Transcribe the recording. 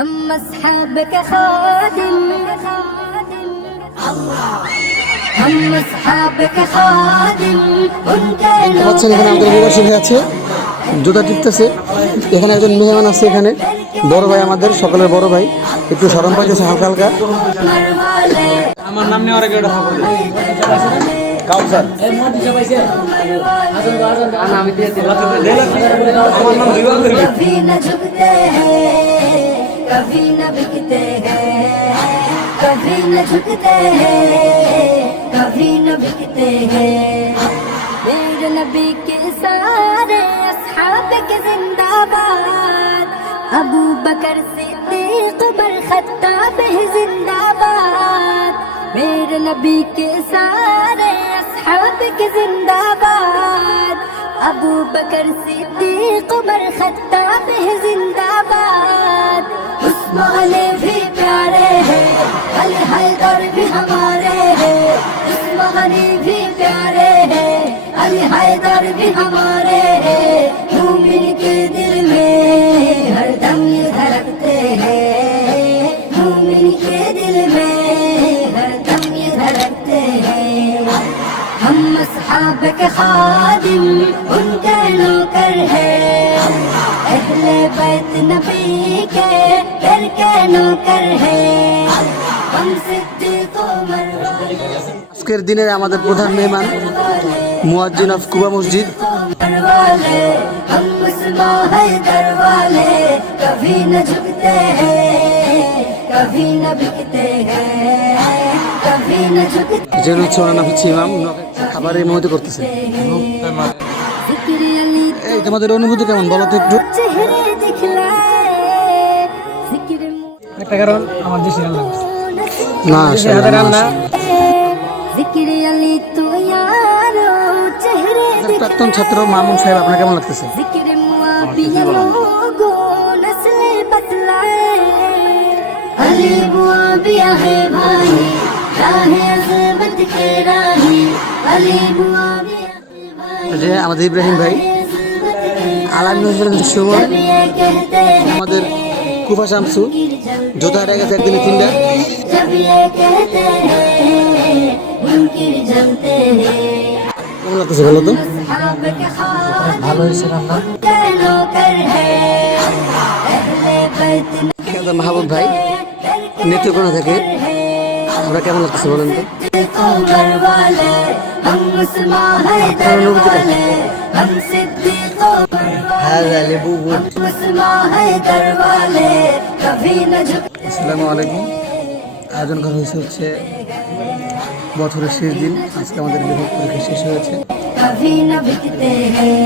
हम अस्हाब के खादिम, हम अस्हाब के खादिम उनके বাচ্চা এখানে আমাদের বিবাসী ভাই আছে, জুতা টিপতেছে। এখানে একজন মেহমান আছে, এখানে বড় ভাই, আমাদের সকলের বড় ভাই, একটু শরম পাইতেছে হালকা হালকা। আমার নাম নেওয়ার আগে ওটা খবর দিই কাউসার আমি দিয়ে দিলাম আমার নাম জীবন कभी न झुकते हैं, कभी न बिकते हैं, कभी न झुकते हैं, कभी न बिकते हैं। मेरे नबी के सारे अस्हाब के जिंदाबाद, अबू बकर सिद्दीक उमर खत्ताब है जिंदाबाद। मेरे नबी के सारे अस्हाब के जिंदाबाद, अबू बकर सिद्दीक उमर खत्ताब है जिंदाबाद। उस्माने भी प्यारे हैं, अली हैदर भी हमारे हैं। उस्मानी भी प्यारे हैं, अली हैदर भी हमारे हैं। मोमिन के दिल में हरदम ये धड़कते हैं, मोमिन के दिल में हरदम ये धड़कते हैं। हम अस्हाब के खादिम उनके नौकर हैं, अहले बैत नबी के घर के नौकर हैं। हम सिद्दीक उमर আজকের দিনের আমাদের প্রধান মেহমান মুয়াজ্জিন অফ কুবা মসজিদ। वाले, हम उस्मा हैदर वाले, कभी न झुकते हैं, कभी न बिकते हैं, कभी न झुकते যেন হচ্ছে ওনার নাম হচ্ছে ইমাম, খাবারের মধ্যে করতেছে। जिक्र अली এই তোমাদের অনুভূতি কেমন বলো তো একটু। चेहरे दिखलाए, जिक्र একটা কারণ আমার দেশে রান্না করছে না जिक्र अली तो यारो चेहरे প্রাক্তন ছাত্র মামুন সাহেব, আপনার কেমন লাগতেছে? जिक्र मुआविया लोगों नस्ल बतलाए। अली मुआविया है भाई, राहे अज़मत के राही। अली मुआविया है भाई, যে আমাদের ইব্রাহিম ভাই, আলামী হোসেন সুমন, जब ये कहते हैं, আমাদের কুফা শামসু, জোতা হারিয়ে গেছে একদিনে তিনটা। जब ये कहते हैं, मुनकिर जलते हैं। কেমন লাগতেছে বলো তো? अस्हाब के खादिम ভালো হয়েছে রান্না के नौकर हैं, अहले बैत আমাদের মাহবুব भाई নেত্রকোনা থেকে, আমরা কেমন লাগতেছে বলেন তো? सिद्दीक उमर वाले, हम उस्मा हैदर वाले, हम सिद्दीक उमर वाले, हम उस्मा हैदर वाले, कभी न झुकते আসসালামু আলাইকুম। আয়োজন করা হয়েছে হচ্ছে বছরের শেষ দিন, আজকে আমাদের বিভাগ পরীক্ষা শেষ হয়েছে। कभी न बिकते हैं,